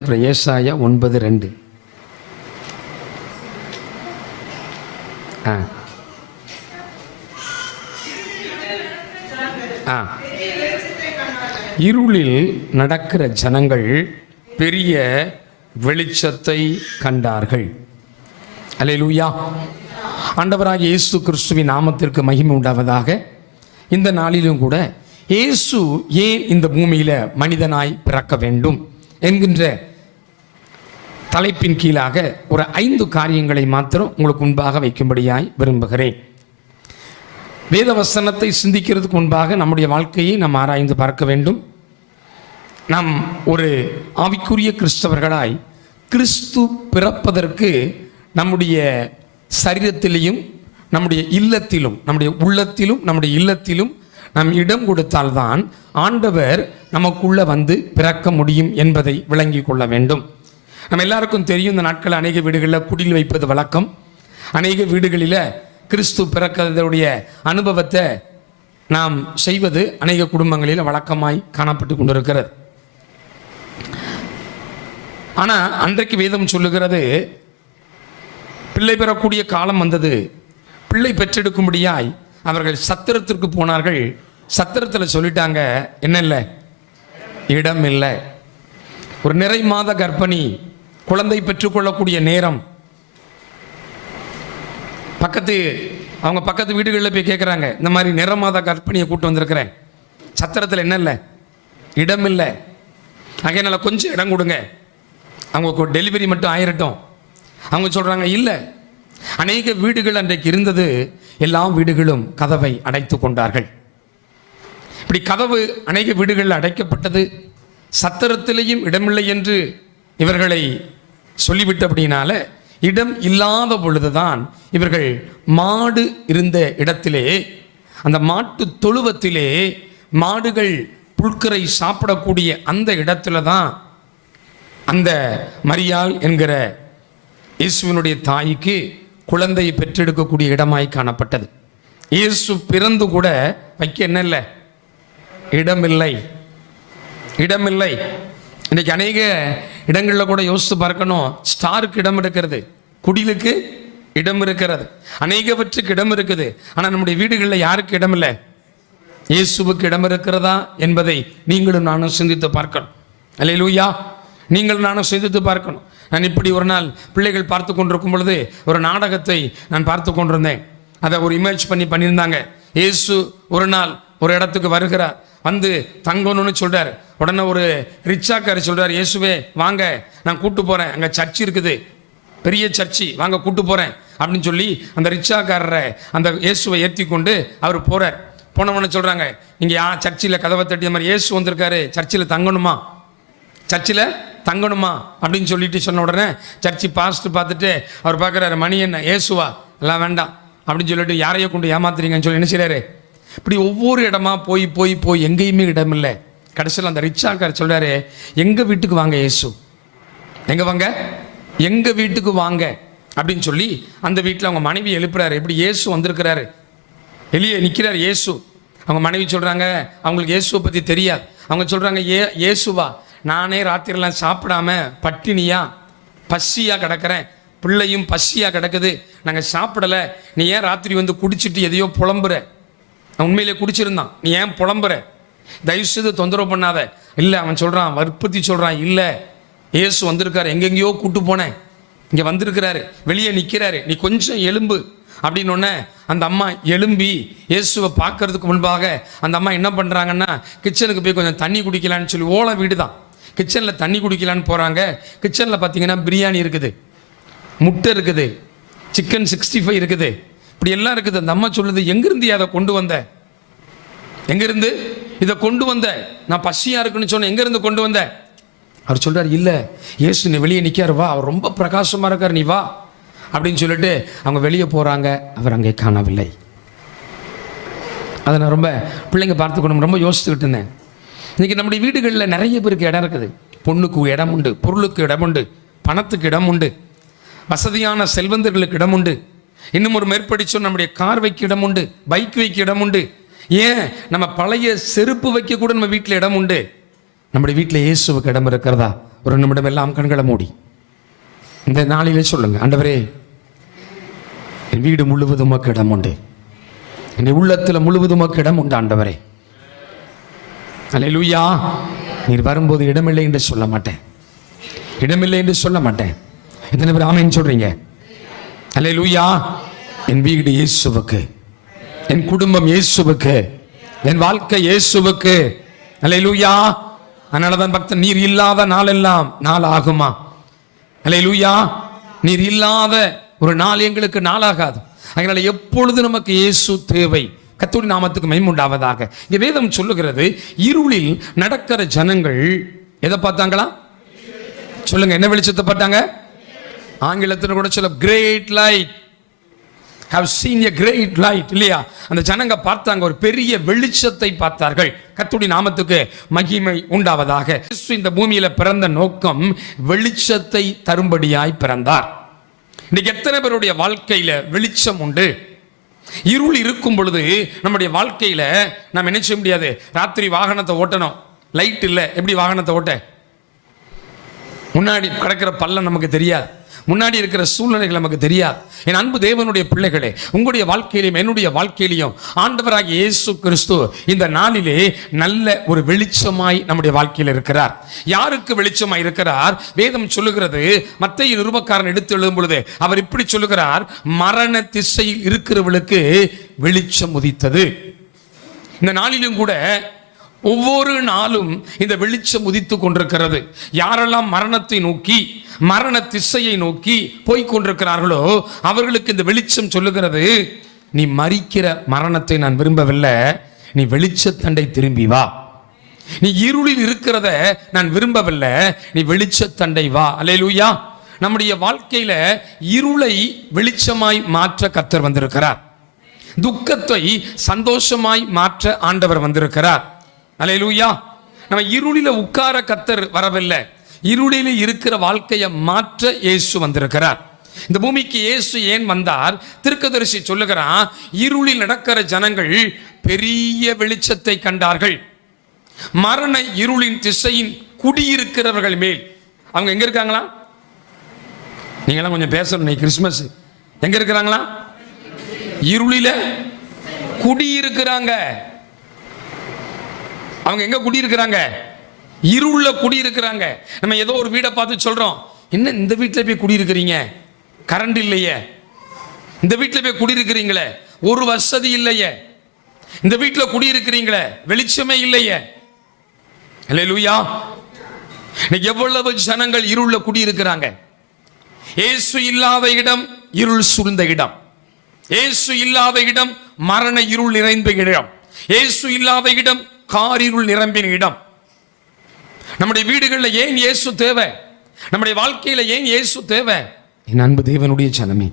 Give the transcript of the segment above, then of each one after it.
ஏசாயா 9:2. இருளில் நடக்கிற ஜனங்கள் பெரிய வெளிச்சத்தை கண்டார்கள். அல்லேலூயா. ஆண்டவராகிய இயேசு கிறிஸ்துவின் நாமத்திற்கு மகிமை உண்டாவதாக. இந்த நாளிலும் கூட இயேசு ஏன் இந்த பூமியில மனிதனாய் பிறக்க வேண்டும் என்கின்ற தலைப்பின் கீழாக ஒரு 5 காரியங்களை மாத்திரம் உங்களுக்கு முன்பாக வைக்கும்படியாய் விரும்புகிறேன். வேத வசனத்தை சிந்திக்கிறதுக்கு முன்பாக நம்முடைய வாழ்க்கையை நாம் ஆராய்ந்து பார்க்க வேண்டும். நாம் ஒரு ஆவிக்குரிய கிறிஸ்தவர்களாய் கிறிஸ்து பிறப்பதற்கு நம்முடைய சரீரத்திலையும் நம்முடைய இல்லத்திலும் நம்முடைய உள்ளத்திலும் நம்முடைய இல்லத்திலும் நாம் இடம் கொடுத்தால்தான் ஆண்டவர் நமக்குள்ள வந்து பிறக்க முடியும் என்பதை விளங்கி கொள்ள வேண்டும். நம்ம எல்லாருக்கும் தெரியும், இந்த நாட்கள் அநேக வீடுகளில் குடில் வைப்பது வழக்கம். அநேக வீடுகளில் கிறிஸ்து பிறக்கிறதுடைய அனுபவத்தை நாம் செய்வது அநேக குடும்பங்களில் வழக்கமாய் காணப்பட்டு கொண்டிருக்கிறது. ஆனால் அன்றைக்கு வேதம் சொல்லுகிறது, பிள்ளை பெறக்கூடிய காலம் வந்தது, பிள்ளை பெற்றெடுக்கும்படியாய் அவர்கள் சத்திரத்திற்கு போனார்கள். சத்திரத்தில் சொல்லிட்டாங்க, என்ன இல்லை, இடம் இல்லை. ஒரு நிறை மாத கர்ப்பிணி குழந்தை பெற்றுக்கொள்ளக்கூடிய நேரம். அவங்க பக்கத்து வீடுகளில் போய் கேட்குறாங்க, இந்த மாதிரி நிறை மாத கர்ப்பிணியை கூட்டு வந்திருக்கிறேன், சத்திரத்தில் என்ன இல்லை, இடம் இல்லை, அங்கே கொஞ்சம் இடம் கொடுங்க, அவங்க டெலிவரி மட்டும் ஆயிரட்டும். அவங்க சொல்கிறாங்க, இல்லை. அநேக வீடுகள் அன்றைக்கு இருந்தது, எல்லா வீடுகளும் கதவை அடைத்து கொண்டார்கள். இப்படி கதவு அநேக வீடுகளில் அடைக்கப்பட்டது. சத்திரத்திலேயும் இடமில்லை என்று இவர்களை சொல்லிவிட்டபடினால இடம் இல்லாத பொழுதுதான் இவர்கள் மாடு இருந்த இடத்திலே, அந்த மாட்டு தொழுவத்திலே மாடுகள் புல்கரை சாப்பிடக்கூடிய அந்த இடத்துல தான் அந்த மரியாள் என்கிற இயேசுவினுடைய தாய்க்கு குழந்தையை பெற்றெடுக்கக்கூடிய இடமாய் காணப்பட்டது. இயேசு பிறந்து கூட வைக்க என்ன இல்லை, இடமில்லை, இடமில்லை. இன்றைக்கு அநேக இடங்களில் கூட யோசித்து பார்க்கணும். ஸ்டாருக்கு இடம் இருக்கிறது, குடிலுக்கு இடம் இருக்கிறது, அநேகவற்றுக்கு இடம் இருக்குது. ஆனால் நம்முடைய வீடுகளில் யாருக்கு இடம் இல்லை? இயேசுவுக்கு இடம் இருக்கிறதா என்பதை நீங்களும் நானும் சிந்தித்து பார்க்கணும். அல்லேலூயா. நீங்களும் நானும் சிந்தித்து பார்க்கணும். நான் இப்படி ஒரு நாள் பிள்ளைகள் பார்த்து கொண்டிருக்கும் பொழுது ஒரு நாடகத்தை நான் பார்த்து கொண்டிருந்தேன். அதை ஒரு இமேஜ் பண்ணியிருந்தாங்க. இயேசு ஒரு நாள் ஒரு இடத்துக்கு வருகிறார், வந்து தங்கணும்னு சொல்றார். உடனே ஒரு ரிச்சாக்காரர் சொல்றார், இயேசுவே வாங்க, நான் கூட்டு போறேன், அங்கே சர்ச் இருக்குது, பெரிய சர்ச்சு, வாங்க கூட்டு போறேன் அப்படின்னு சொல்லி அந்த ரிச்சாக்காரரை அந்த இயேசுவை ஏற்றி கொண்டு அவர் போறார். போனவொன்னு சொல்றாங்க, நீங்க சர்ச்சில் கதவை தட்டி, இந்த மாதிரி இயேசு வந்திருக்காரு, சர்ச்சில் தங்கணுமா, சர்ச்சில் தங்கணுமா அப்படின்னு சொல்லிட்டு சொன்ன உடனே சர்ச்சு பாஸ்ட் பார்த்துட்டு அவர் பார்க்குறாரு, மணி என்ன, இயேசுவா, எல்லாம் வேண்டாம் அப்படின்னு சொல்லிட்டு யாரையோ கொண்டு ஏமாத்துறீங்கன்னு சொல்லி என்ன செய்றாரு. இப்படி ஒவ்வொரு இடமா போய் போய் போய் எங்கேயுமே இடம் இல்லை. கடைசியில் அந்த ரிச்சாக்கார் சொல்றாரு, எங்க வீட்டுக்கு வாங்க இயேசு, எங்க வாங்க, எங்க வீட்டுக்கு வாங்க அப்படின்னு சொல்லி அந்த வீட்டில் அவங்க மனைவி எழுப்புறாரு. எப்படி இயேசு வந்திருக்கிறாரு, வெளியே நிற்கிறார் இயேசு. அவங்க மனைவி சொல்றாங்க, அவங்களுக்கு இயேசுவை பற்றி தெரியாது. அவங்க சொல்றாங்க, இயேசுவா, நானே ராத்திரிலாம் சாப்பிடாம பட்டினியா பசியா கிடக்கிறேன், பிள்ளையும் பசியா கிடக்குது, நாங்கள் சாப்பிடலை, நீ ஏன் ராத்திரி வந்து குடிச்சிட்டு எதையோ புலம்புற, நான் உண்மையிலே குடிச்சிருந்தான், நீ ஏன் புலம்புற, தயவுசெய்து தொந்தரவு பண்ணாத. இல்லை, அவன் சொல்கிறான், வற்புறுத்தி சொல்கிறான், இல்லை இயேசு வந்திருக்காரு, எங்கெங்கேயோ கூட்டு போனேன், இங்கே வந்திருக்கிறாரு, வெளியே நிற்கிறாரு, நீ கொஞ்சம் எலும்பு அப்படின்னொன்னே அந்த அம்மா எலும்பி இயேசுவை பார்க்கறதுக்கு முன்பாக அந்த அம்மா என்ன பண்ணுறாங்கன்னா, கிச்சனுக்கு போய் கொஞ்சம் தண்ணி குடிக்கலான்னு சொல்லி, ஓலை வீடு தான், கிச்சனில் தண்ணி குடிக்கலான்னு போகிறாங்க. கிச்சனில் பார்த்தீங்கன்னா பிரியாணி இருக்குது, முட்டை இருக்குது, சிக்கன் 65 இருக்குது, இப்படி எல்லாம் இருக்குது. அந்த அம்மா சொல்லுது, எங்கிருந்து அதை கொண்டு வந்த, எங்கிருந்து இதை கொண்டு வந்த, நான் பசியா இருக்குன்னு சொன்னேன், எங்கிருந்து கொண்டு வந்த. அவர் சொல்றாரு, இல்லை இயேசு நீ வெளியே நிற்காரு, வா, அவர் ரொம்ப பிரகாசமாக இருக்கார், நீ வா அப்படின்னு சொல்லிட்டு அவங்க வெளியே போகிறாங்க. அவர் அங்கே காணவில்லை. அதை நான் ரொம்ப பிள்ளைங்க பார்த்துக்கணும், ரொம்ப யோசிச்சுக்கிட்டு இருந்தேன். இன்னைக்கு நம்முடைய வீடுகளில் நிறைய பேருக்கு இடம் இருக்குது. பொண்ணுக்கு இடம் உண்டு, பொருளுக்கு இடம் உண்டு, பணத்துக்கு இடம் உண்டு, வசதியான செல்வந்தர்களுக்கு இடம் உண்டு, இன்னும் ஒரு மேற்படிச்சோம் நம்முடைய கார் வைக்க இடம் உண்டு, பைக் வைக்க இடம் உண்டு, ஏன் நம்ம பழைய செருப்பு வைக்க கூட நம்ம வீட்டில் இடம் உண்டு. நம்முடைய வீட்டில் இயேசுவுக்கு இடம் இருக்கிறதா? ஒரு நிமிடம் எல்லாம் கண்களை மூடி இந்த நாளிலே சொல்லுங்க, ஆண்டவரே என் வீடு முழுவதும் உமக்கு இடம் உண்டு, என் உள்ளத்தில் முழுவதும் உமக்கு இடம் உண்டு ஆண்டவரே. அல்லேலூயா. நீர் வரும்போது இடமில்லை என்று சொல்ல மாட்டேன், இடமில்லை என்று சொல்ல மாட்டேன். எத்தனை பேர் ஆமென் சொல்றீங்க? அல்லேலூயா. என் வீடு இயேசுவுக்கு, என் குடும்பம் இயேசுவுக்கு, என் வாழ்க்கை இயேசுவுக்கு. அல்லேலூயா. அதனாலதான் பக்தன், நீர் இல்லாத நாளெல்லாம் நாள் ஆகுமா? அல்லேலூயா. நீர் இல்லாத ஒரு நாள் எங்களுக்கு நாளாகாது. அதனால எப்பொழுது நமக்கு இயேசு தேவை. கர்த்தருடைய நாமத்துக்கு மகிமை உண்டாவதாக. இங்க வேதம் சொல்லுகிறது, இருளில் நடக்கிற ஜனங்கள் எதை பார்த்தாங்களா? சொல்லுங்க, என்ன வெளிச்சத்தை பார்த்தாங்க? ஆங்கிலத்தில் கூட சொல்ல, great light, have seen a great light, இல்லையா? அந்த ஜனங்க பார்த்தாங்க, ஒரு பெரிய வெளிச்சத்தை பார்த்தார்கள். கர்த்தருடைய நாமத்துக்கு மகிமை உண்டாவதாக. இயேசு இந்த பூமியில பிறந்த நோக்கம் வெளிச்சத்தை தரும்படியாய் பிறந்தார். இன்னைக்கு எத்தனை பேருடைய வாழ்க்கையில வெளிச்சம் உண்டு? இருள் இருக்கும் பொழுது நம்முடைய வாழ்க்கையில நாம் என்ன செய்ய முடியாது. ராத்திரி வாகனத்தை ஓட்டணும், லைட் இல்லை, எப்படி வாகனத்தை ஓட்ட? முன்னாடி கிடக்கிற பள்ளம் நமக்கு தெரியாது, முன்னாடி இருக்கிற சூழ்நிலைகள் நமக்கு தெரியாது. என் அன்பு தேவனுடைய பிள்ளைகளே, உங்களுடைய வாழ்க்கையிலும் என்னுடைய வாழ்க்கையிலையும் ஆண்டவராகிய இயேசு கிறிஸ்து இந்த நாளிலே நல்ல ஒரு வெளிச்சமாய் நம்முடைய வாழ்க்கையில் இருக்கிறார். யாருக்கு வெளிச்சமாய் இருக்கிறார்? வேதம் சொல்லுகிறது, மத்தேயு நிருபக்காரன் எடுத்து எழுதும் பொழுது அவர் இப்படி சொல்லுகிறார், மரண திசையில் இருக்கிறவர்களுக்கு வெளிச்சம் உதித்தது. இந்த நாளிலும் கூட ஒவ்வொரு நாளும் இந்த வெளிச்சம் உதித்து கொண்டிருக்கிறது. யாரெல்லாம் மரணத்தை நோக்கி, மரண திசையை நோக்கி போய்க் கொண்டிருக்கிறார்களோ அவர்களுக்கு இந்த வெளிச்சம் சொல்லுகிறது, நீ மரிக்கிற மரணத்தை நான் விரும்பவில்லை, நீ வெளிச்சத்தண்டை திரும்பி வா. நீ இருளில் இருக்கிறத நான் விரும்பவில்லை, நீ வெளிச்சத்தண்டை வா. அல்லேலூயா. நம்முடைய வாழ்க்கையில இருளை வெளிச்சமாய் மாற்ற கர்த்தர் வந்திருக்கிறார். துக்கத்தை சந்தோஷமாய் மாற்ற ஆண்டவர் வந்திருக்கிறார். அல்லேலூயா. நம்ம இருளில உட்கார கர்த்தர் வரவில்லை, இருளில் இருக்கிற வாழ்க்கையை மாற்ற இயேசு வந்திருக்கிறார். இந்த பூமிக்கு இயேசு ஏன் வந்தார்? தீர்க்கதரிசி சொல்லுகிறான், இருளில் நடக்கிற ஜனங்கள் பெரிய வெளிச்சத்தை கண்டார்கள். மரண இருளின் திசையின் குடியிருக்கிறவர்கள் மேல். அவங்க எங்க இருக்காங்களா? நீங்களாம் கொஞ்சம் பேசணும். கிறிஸ்துமஸ் எங்க இருக்கிறாங்களா? இருளில குடியிருக்கிறாங்க. அவங்க எங்க குடியிருக்கிறாங்க? இருள குடியிருக்கிறாங்க. நம்ம ஏதோ ஒரு வீடை பார்த்து சொல்றோம், என்ன இந்த வீட்டில் போய் குடியிருக்கிறீங்க, கரண்ட் இல்லையே, இந்த வீட்டில் போய் குடியிருக்கிறீங்களே, ஒரு வசதி இல்லையே, இந்த வீட்டில் குடியிருக்கிறீங்களே, வெளிச்சமே இல்லையே. அல்லேலூயா. இன்னைக்கு எவ்வளவு ஜனங்கள் இருள குடியிருக்கிறாங்க. இயேசு இல்லாத இடம் இருள் சூழ்ந்த இடம், இயேசு இல்லாத இடம் மரண இருள் நிறைந்த இடம், இயேசு இல்லாத இடம் காரிருள் நிரம்பின இடம். நம்முடைய வீடுகளில் ஏன் இயேசு தேவை? நம்முடைய வாழ்க்கையில ஏன் இயேசு தேவை? என் அன்பு தேவனுடைய ஜனமே,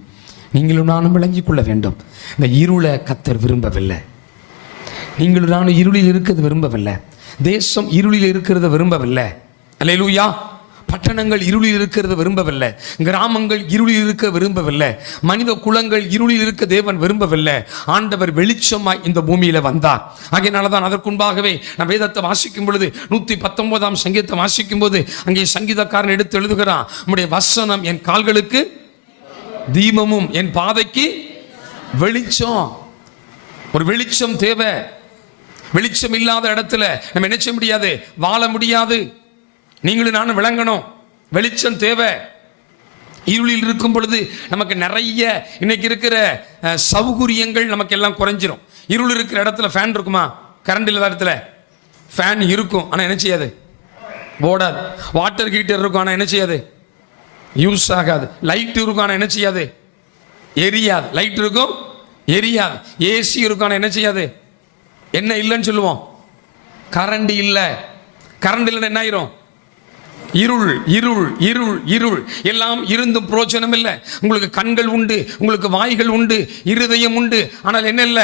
நீங்களும் நானும் விளங்கிக் கொள்ள வேண்டும். இந்த இருளை கர்த்தர் விரும்பவில்லை. நீங்களும் நானும் இருளில் இருக்கிறது விரும்பவில்லை. தேசம் இருளில் இருக்கிறத விரும்பவில்லை. அல்லேலூயா. பட்டணங்கள் இருளில் இருக்கிறத விரும்பவில்லை, கிராமங்கள் இருளில் இருக்க விரும்பவில்லை, மனித குலங்கள் இருளில் இருக்க தேவன் விரும்பவில்லை. ஆண்டவர் வெளிச்சமாய் இந்த பூமியில வந்தார். ஆகையினாலதான் அதற்குன்பாகவே நான் வேதத்தை வாசிக்கும் பொழுது 119ஆம் சங்கீதத்தை வாசிக்கும் போது அங்கே சங்கீதக்காரன் எடுத்து எழுதுகிறான், உம்முடைய வசனம் என் கால்களுக்கு தீபமும் என் பாதைக்கு வெளிச்சம். ஒரு வெளிச்சம் தேவை. வெளிச்சம் இல்லாத இடத்துல நம்ம என்ன செய்ய முடியாது, வாழ முடியாது. நீங்களும் நானும் விளங்கணும், வெளிச்சம் தேவை. இருளில் இருக்கும் பொழுது நமக்கு நிறைய இன்னைக்கு இருக்கிற சௌகரியங்கள் நமக்கு எல்லாம் குறைஞ்சிரும். இருள் இருக்கிற இடத்துல ஃபேன் இருக்குமா? கரண்ட் இல்லாத இடத்துல ஃபேன் இருக்கும், ஆனால் என்ன செய்யாது, ஓடாது. வாட்டர் ஹீட்டர் இருக்கும், ஆனால் என்ன செய்யாது, யூஸ் ஆகாது. லைட் இருக்கும், ஆனால் என்ன செய்யாது, எரியாது. லைட் இருக்கும், எரியாது. ஏசி இருக்கும், ஆனால் என்ன செய்யாது, என்ன இல்லைன்னு சொல்லுவோம், கரண்ட் இல்லை. கரண்ட் இல்லைன்னா என்ன ஆயிரும், இருள் இருள் இருள் இருள். எல்லாம் இருந்தும் பிரயோஜனம் இல்லை. உங்களுக்கு கண்கள் உண்டு, உங்களுக்கு வாய்கள் உண்டு, இருதயம் உண்டு, ஆனால் என்ன இல்லை,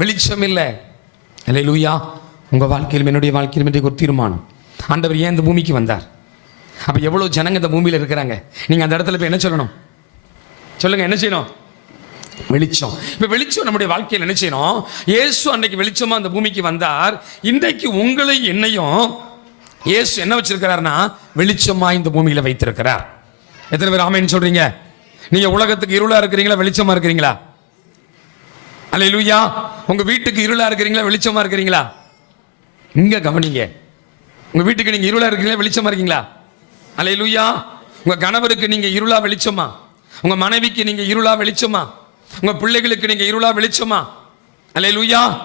வெளிச்சம் இல்லை. அல்லேலூயா. உங்க வாழ்க்கையிலும் என்னுடைய வாழ்க்கையிலும் இன்றைக்கு ஒரு தீர்மானம். ஆண்டவர் ஏன் இந்த பூமிக்கு வந்தார்? அப்ப எவ்வளவு ஜனங்க இந்த பூமியில இருக்கிறாங்க. நீங்க அந்த இடத்துல போய் என்ன சொல்லணும்? சொல்லுங்க, என்ன செய்யணும்? வெளிச்சம். இப்ப வெளிச்சம் நம்முடைய வாழ்க்கையில் என்ன செய்யணும்? இயேசு அன்னைக்கு வெளிச்சமா அந்த பூமிக்கு வந்தார். இன்றைக்கு உங்களை என்னையும் இயேசு என்ன வச்சிருக்கிறார்னா வெளிச்சமா இந்த பூமியில வைத்திருக்கிறார். எத்தனை பேர் ஆமென் சொல்றீங்க? நீங்க உலகத்துக்கு இருளா இருக்கிறீங்களா, வெளிச்சமா இருக்கிறீங்களா? அல்லேலூயா. உங்க வீட்டுக்கு இருளா இருக்கிறீங்களா, வெளிச்சமா இருக்கிறீங்களா? இங்க கவனிங்க. உங்க வீட்டுக்கு நீங்க இருளா இருக்கிறீங்களா, வெளிச்சமா இருக்கீங்களா? அல்லேலூயா. உங்க கணவருக்கு நீங்க இருளா, வெளிச்சமா? உங்க மனைவிக்கு நீங்க இருளா, வெளிச்சமா? உங்க பிள்ளைகளுக்கு நீங்க இருளா, வெளிச்சமா? அல்லேலூயா.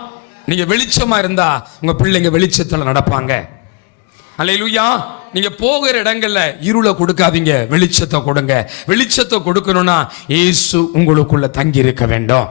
நீங்க வெளிச்சமா இருந்தா உங்க பிள்ளைங்க வெளிச்சத்துல நடப்பாங்க. அல்லேலூயா. நீங்க போகிற இடங்கள்ல இருளை கொடுக்காதீங்க, வெளிச்சத்தை கொடுங்க. வெளிச்சத்தை கொடுக்கணும்னா இயேசு உங்களுக்குள்ள தங்கி இருக்க வேண்டும்.